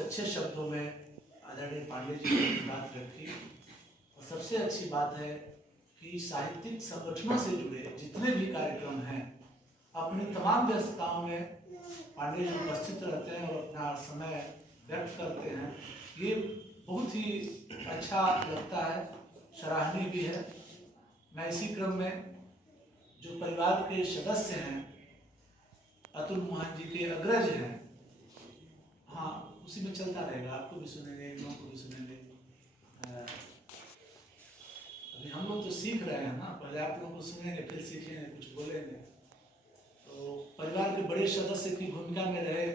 अच्छे शब्दों में आदरणीय पांडे जी ने बात रखी। और सबसे अच्छी बात है कि साहित्यिक संगठनों से जुड़े जितने भी कार्यक्रम हैं, अपनी तमाम व्यस्तताओं में पांडे जी उपस्थित रहते हैं और अपना समय व्यक्त करते हैं। ये बहुत ही अच्छा लगता है, सराहनीय भी है। मैं इसी क्रम में जो परिवार के सदस्य हैं, अतुल मोहन जी के अग्रज हैं, हाँ उसी में चलता रहेगा, आपको भी सुनेंगे, इन लोगों को भी सुनेंगे। अभी हम लोग तो सीख रहे हैं ना, पहले आप लोगों को सुनेंगे फिर सीखेंगे, कुछ बोलेंगे। तो परिवार के बड़े सदस्य की भूमिका में रहे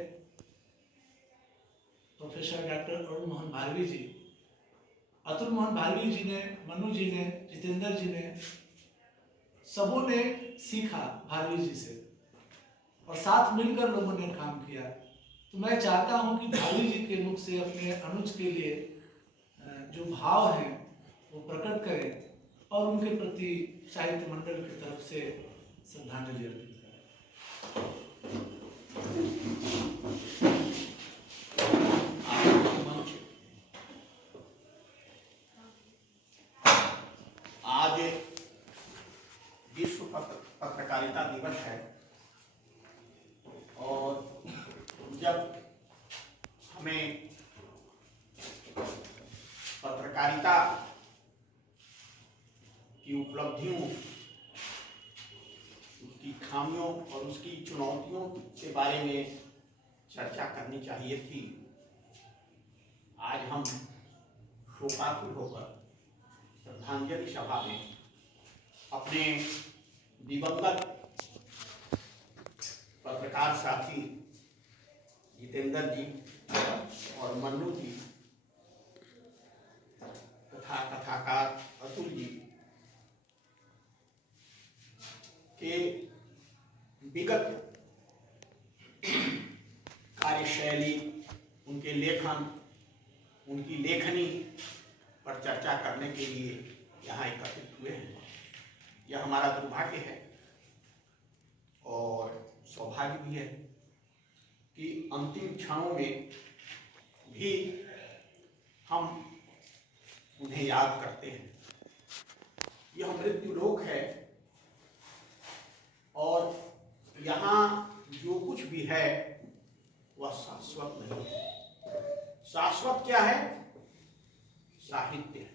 प्रोफेसर डॉक्टर अरुण मोहन भारवी जी, अतुल मोहन भारवी जी ने, मनु जी ने, जितेंद्र जी ने, सबों ने सीखा भारवी जी से और साथ मिलकर लोगों ने काम किया। तो मैं चाहता हूं कि भारवी जी के मुख से अपने अनुज के लिए जो भाव हैं वो प्रकट करें और उनके प्रति साहित्य मंडल की तरफ से श्रद्धांजलि अर्पित करें। आज विश्व पत्रकारिता दिवस है और जब हमें पत्रकारिता की उपलब्धियों, उसकी खामियों और उसकी चुनौतियों के बारे में चर्चा करनी चाहिए थी, आज हम शोकाकुल होकर श्रद्धांजलि सभा में अपने दिवंगत पत्रकार साथी जितेंद्र जी और मन्नू जी तथा कथाकार अतुल जी के विगत कार्यशैली, उनके लेखन, उनकी लेखनी पर चर्चा करने के लिए यहाँ एकत्रित हुए हैं। यह हमारा दुर्भाग्य है और सौभाग्य भी है कि अंतिम क्षणों में भी हम उन्हें याद करते हैं। यह मृत्युलोक है और यहाँ जो कुछ भी है वह शाश्वत नहीं है। शाश्वत क्या है? साहित्य है।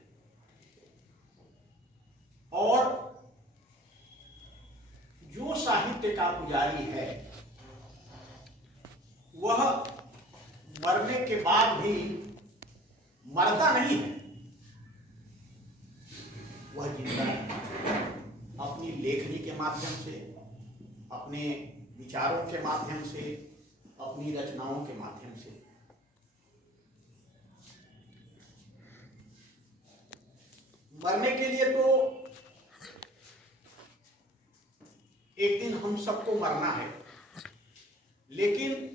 और जो साहित्य का पुजारी है वह मरने के बाद भी मरता नहीं है, वह जिंदा है। अपनी लेखनी के माध्यम से, अपने विचारों के माध्यम से, अपनी रचनाओं के माध्यम से। मरने के लिए तो एक दिन हम सबको मरना है, लेकिन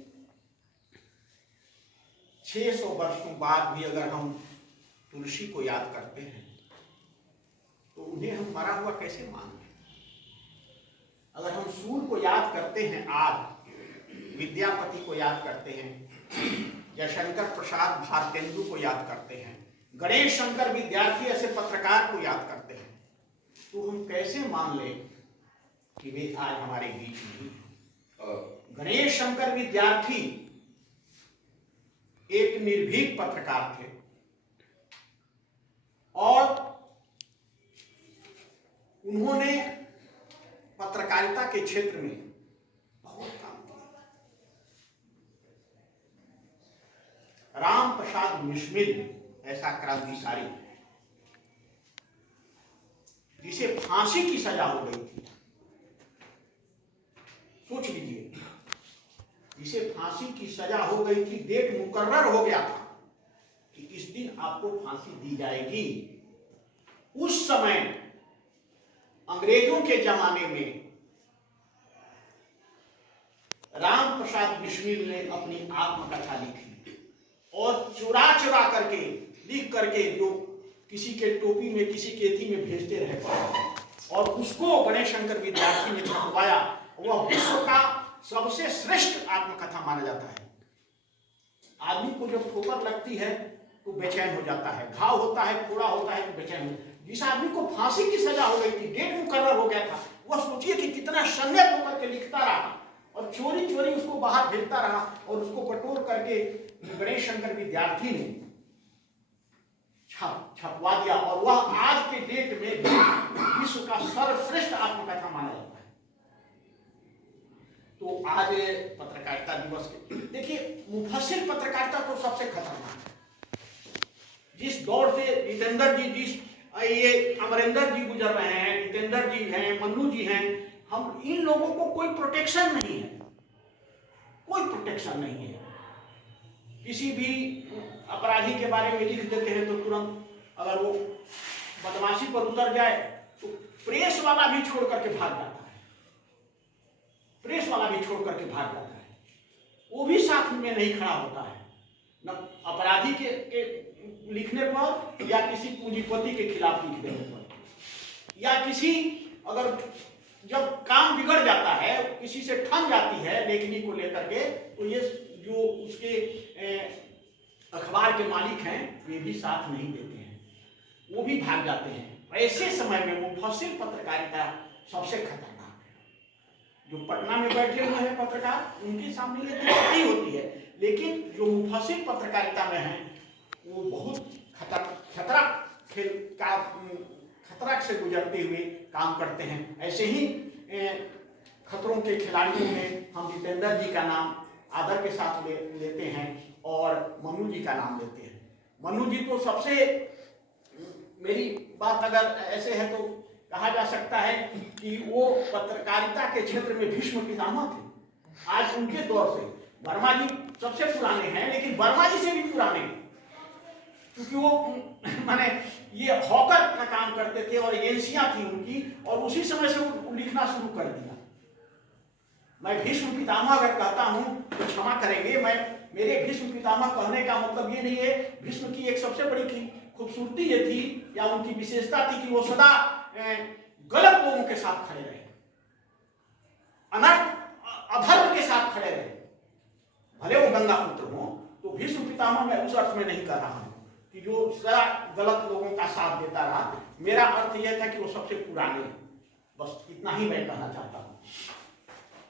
600 वर्षों बाद भी अगर हम तुलसी को याद करते हैं तो उन्हें हम मरा हुआ कैसे मान लें? अगर हम सूर्य को याद करते हैं, आज विद्यापति को याद करते हैं, जयशंकर प्रसाद भारतेंदु को याद करते हैं, गणेश शंकर विद्यार्थी ऐसे पत्रकार को याद करते हैं, तो हम कैसे मान लें कि वे आज हमारे बीच नहीं हैं? गणेश शंकर विद्यार्थी एक निर्भीक पत्रकार थे और उन्होंने पत्रकारिता के क्षेत्र में बहुत काम किया। राम प्रसाद बिस्मिल ऐसा क्रांतिकारी जिसे फांसी की सजा हो गई थी, सोच लीजिए, जिसे फांसी की सजा हो गई थी, डेट मुकर्रर हो गया था कि इस दिन आपको फांसी दी जाएगी। उस समय अंग्रेजों के जमाने में राम प्रसाद बिस्मिल ने अपनी आत्मकथा लिखी और चुरा चुरा करके लिख करके जो किसी के टोपी में, किसी केथी में भेजते रहे और उसको गणेश शंकर विद्यार्थी ने छपवाया। वह विश्व का सबसे श्रेष्ठ आत्मकथा माना जाता है। आदमी को जब ठोकर लगती है तो बेचैन हो जाता है, घाव होता है, फोड़ा होता है तो बेचैन हो जाता है। जिस आदमी को फांसी की सजा हो गई थी, डेट मुकर्रर हो गया था, वह सोचिए कि कितना संयत होकर के लिखता रहा और चोरी चोरी उसको बाहर भेजता रहा और उसको बटोर करके गणेश शंकर विद्यार्थी ने छपवा दिया और वह आज के डेट में विश्व का सर्वश्रेष्ठ आत्मकथा माना जाता है। तो आज पत्रकारिता दिवस के देखिए, मुफस्सिल पत्रकारिता तो सबसे खतरनाक है। जिस दौर से जितेंद्र जी, ये अमरिंदर जी गुजर रहे हैं, जितेंद्र जी हैं, मन्नू जी हैं, हम इन लोगों को कोई प्रोटेक्शन नहीं है, कोई प्रोटेक्शन नहीं है। किसी भी अपराधी के बारे में लिख देते हैं तो तुरंत अगर वो बदमाशी पर उतर जाए तो प्रेस वाला भी छोड़ करके भाग जाता है, प्रेस वाला भी छोड़ करके भाग जाता है, वो भी साथ में नहीं खड़ा होता है, न अपराधी के लिखने पर या किसी पूंजीपति के खिलाफ लिख देने पर, या किसी अगर जब काम बिगड़ जाता है, किसी से ठन जाती है लेखनी को लेकर के, तो ये जो उसके अखबार के मालिक हैं वे भी साथ नहीं देते हैं, वो भी भाग जाते हैं। ऐसे समय में मुफस्सिल पत्रकारिता सबसे खतरनाक है। जो पटना में बैठे हुए हैं पत्रकार, उनके सामने ये तो नहीं होती है, लेकिन जो मुफस्सिल पत्रकारिता में है वो बहुत खतरा से गुजरते हुए काम करते हैं। ऐसे ही खतरों के खिलाड़ियों में हम जितेंद्र जी का नाम आदर के साथ लेते हैं और मन्नू जी का नाम लेते हैं। मन्नू जी तो सबसे, मेरी बात अगर ऐसे है तो कहा जा सकता है कि वो पत्रकारिता के क्षेत्र में भीष्म पितामह थे। आज उनके दौर से वर्मा जी सबसे पुराने हैं, लेकिन वर्मा जी से भी पुराने हैं, क्योंकि वो माने ये हॉकर का काम करते थे और एजेंसियां थी उनकी, और उसी समय से वो लिखना शुरू कर दिया। मैं भीष्म पितामह अगर कहता हूं तो क्षमा करेंगे, मेरे भीष्म पितामह कहने का मतलब ये नहीं है। भीष्म की एक सबसे बड़ी खूबसूरती ये थी या उनकी विशेषता थी कि वो सदा गलत लोगों के साथ खड़े रहे, अधर्म के साथ खड़े रहे, भले वो गंगा पुत्र हो। तो भीष्म पितामह मैं उस अर्थ में नहीं कर रहा हूं कि जो सदा गलत लोगों का साथ देता रहा। मेरा अर्थ यह था कि वो सबसे पुराने, बस इतना ही मैं कहना चाहता हूं।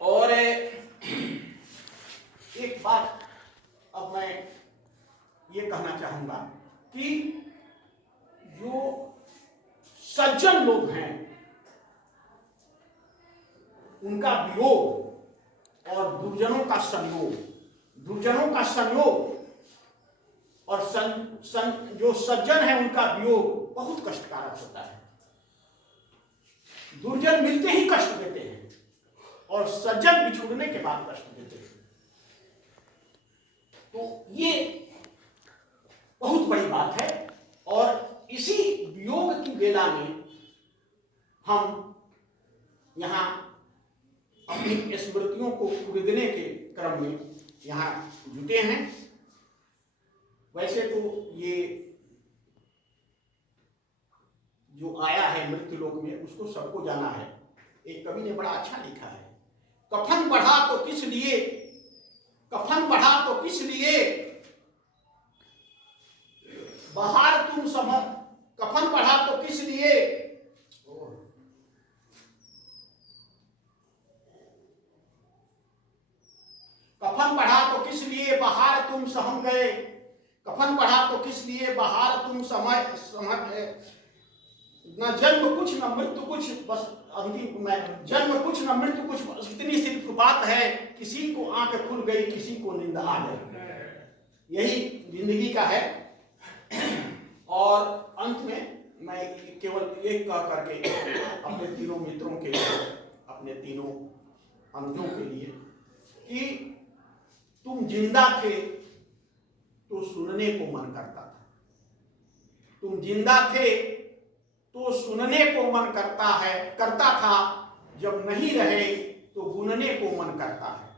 और एक बात अब मैं ये कहना चाहूंगा कि जो सज्जन लोग हैं उनका वियोग और दुर्जनों का संयोग और जो सज्जन है उनका वियोग बहुत कष्टकारक होता है। दुर्जन मिलते ही कष्ट देते हैं और सज्जन बिछुड़ने के बाद कष्ट देते हैं। तो ये बहुत बड़ी बात है और इसी वियोग की बेला में हम यहां अपनी स्मृतियों को खरीदने के क्रम में यहां जुटे हैं। वैसे तो ये जो आया है मृत्यु लोक में उसको सबको जाना है। एक कवि ने बड़ा अच्छा लिखा है, कफन बढ़ा तो किस लिए, कफन बढ़ा तो किस लिए, बाहर तुम समझ, कफन बढ़ा तो किस लिए, कफन बढ़ा तो किस लिए बाहर तुम सहम गए, कफन बढ़ा तो किस लिए बाहर तुम समझ न जन्म कुछ न मृत्यु कुछ, बस अंतिम में जन्म कुछ न मृत्यु कुछ, बस इतनी सिर्फ बात है, किसी को आंख खुल गई किसी को नींद आ गई, यही जिंदगी का है। और अंत में मैं केवल एक कह करके अपने तीनों मित्रों के लिए, अपने तीनों अनुजों के लिए कि तुम जिंदा थे तो सुनने को मन करता था, तुम जिंदा थे तो सुनने को मन करता था, जब नहीं रहे तो गुनने को मन करता है।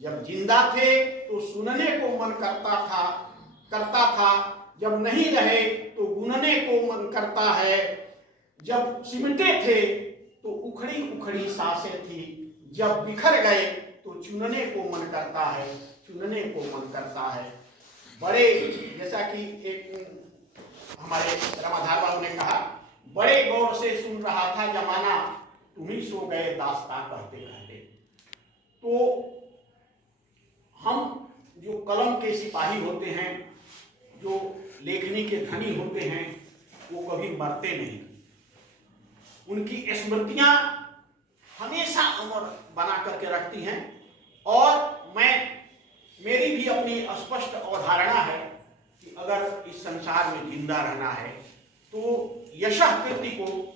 जब जिंदा थे तो सुनने को मन करता था, जब नहीं रहे तो गुनने को मन करता है। जब सिमटे थे तो उखड़ी उखड़ी सांसें थी, जब बिखर गए तो चुनने को मन करता है। सुनने को मन करता है। बड़े, जैसा कि एक हमारे रामाधार बाबू ने कहा, बड़े गौर से सुन रहा था जमाना, तुम ही सो गए दास्तां कहते कहते। तो हम जो कलम के सिपाही होते हैं, जो लेखनी के धनी होते हैं, वो कभी मरते नहीं। उनकी स्मृतियां हमेशा अमर बना करके रखती हैं। और मेरी भी अपनी स्पष्ट अवधारणा है कि अगर इस संसार में जिंदा रहना है तो यशः कीर्ति को